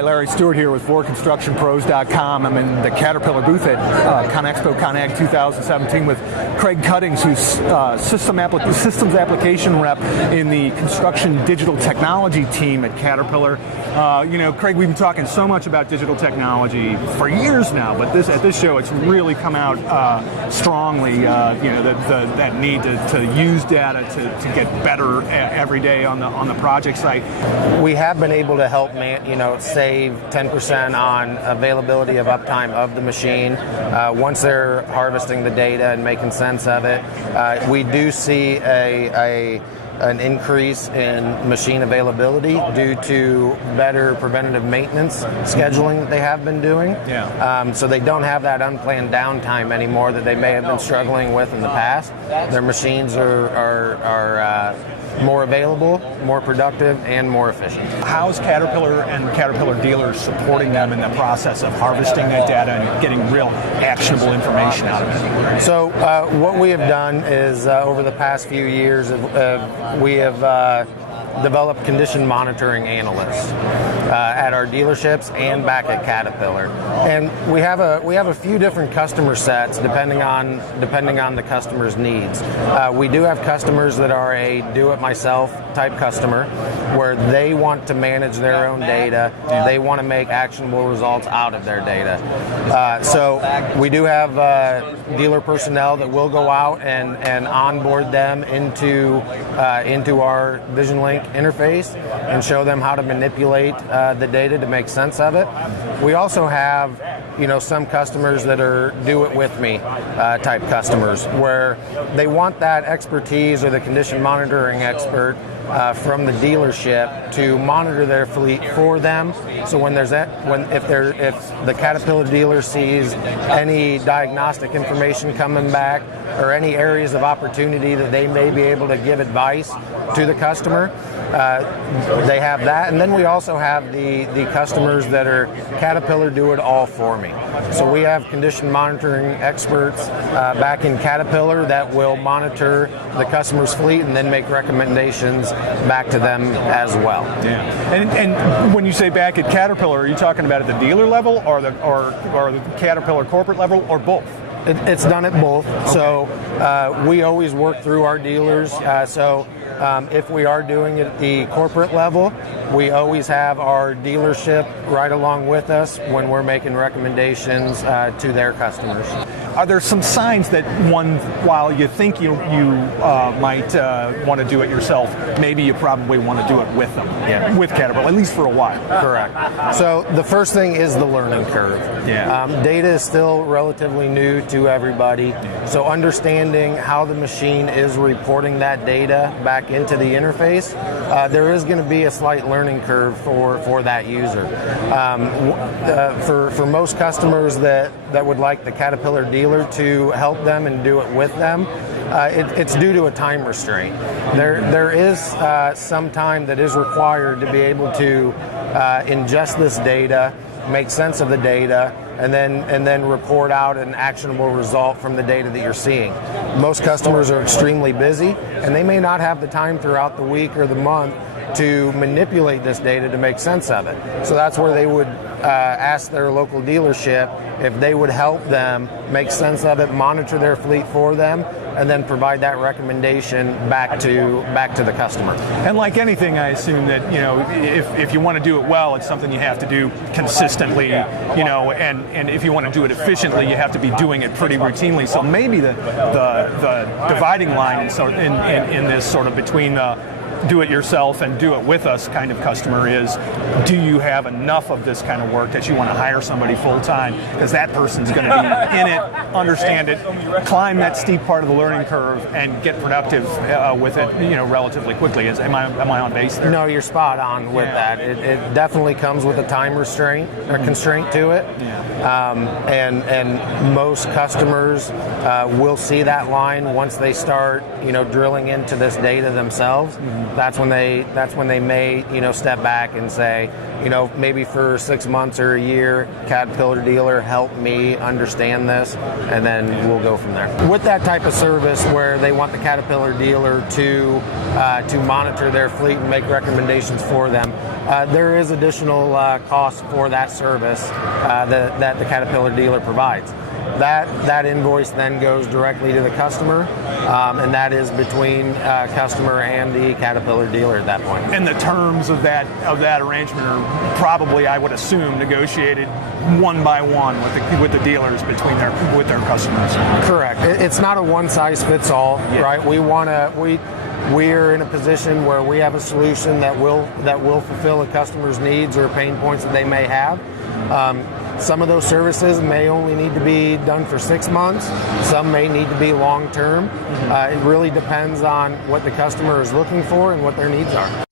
Hi, Larry Stewart here with FloorConstructionPros.com. I'm in the Caterpillar booth at ConExpo ConAg 2017 with Craig Cuttings, who's systems application rep in the construction digital technology team at Caterpillar. Craig, we've been talking so much about digital technology for years now, but at this show, it's really come out strongly. That need to use data to get better every day on the project site. We have been able to help save 10% on availability of uptime of the machine once they're harvesting the data and making sense of it. We do see an increase in machine availability due to better preventative maintenance scheduling that they have been doing. So they don't have that unplanned downtime anymore that they may have been struggling with in the past. Their machines are more available, more productive, and more efficient. How's Caterpillar and Caterpillar dealers supporting them in the process of harvesting that data and getting real actionable information out of it? So what we have done is over the past few years, we have developed condition monitoring analysts at our dealerships and back at Caterpillar, and we have a few different customer sets depending on the customer's needs. We do have customers that are a do-it-myself type customer, where they want to manage their own data. They want to make actionable results out of their data. So we do have dealer personnel that will go out and onboard them into our VisionLink interface and show them how to manipulate the data to make sense of it. We also have some customers that are do-it-with-me type customers, where they want that expertise or the condition monitoring expert from the dealership to monitor their fleet for them. So if the Caterpillar dealer sees any diagnostic information coming back or any areas of opportunity that they may be able to give advice to the customer, they have that. And then we also have the customers that are Caterpillar do it all for me. So we have condition monitoring experts back in Caterpillar that will monitor the customer's fleet and then make recommendations back to them as well. Yeah. And when you say back at Caterpillar, are you talking about at the dealer level or the Caterpillar corporate level, or both? It's done at both. Okay. So we always work through our dealers. If we are doing it at the corporate level, we always have our dealership right along with us when we're making recommendations to their customers. Are there some signs that while you think you might want to do it yourself, maybe you probably want to do it with them, with Caterpillar, at least for a while? Correct. So the first thing is the learning curve. Data is still relatively new to everybody, so understanding how the machine is reporting that data back into the interface, there is going to be a slight learning curve for that user. For most customers that would like the Caterpillar dealer to help them and do it with them, it's due to a time restraint. There is some time that is required to be able to ingest this data, make sense of the data, and then report out an actionable result from the data that you're seeing. Most customers are extremely busy, and they may not have the time throughout the week or the month to manipulate this data to make sense of it. So that's where they would ask their local dealership if they would help them make sense of it, monitor their fleet for them, and then provide that recommendation back to the customer. And like anything, I assume that if you want to do it well, it's something you have to do consistently, and if you want to do it efficiently, you have to be doing it pretty routinely. So maybe the dividing line in this sort of between the do it yourself and do it with us kind of customer is, do you have enough of this kind of work that you want to hire somebody full time, because that person's going to be in it, understand it, climb that steep part of the learning curve, and get productive with it relatively quickly. Am I on base there? No, you're spot on with that. It definitely comes with a time restraint or constraint to it. And most customers will see that line once they start drilling into this data themselves. that's when they may step back and say, maybe for 6 months or a year, Caterpillar dealer, help me understand this, and then we'll go from there. With that type of service where they want the Caterpillar dealer to monitor their fleet and make recommendations for them, there is additional cost for that service that the Caterpillar dealer provides. That invoice then goes directly to the customer, and that is between customer and the Caterpillar dealer at that point. And the terms of that arrangement are probably, I would assume, negotiated one by one with the dealers with their customers. Correct. It's not a one size fits all, right? We're in a position where we have a solution that will fulfill a customer's needs or pain points that they may have. Some of those services may only need to be done for 6 months. Some may need to be long term. It really depends on what the customer is looking for and what their needs are.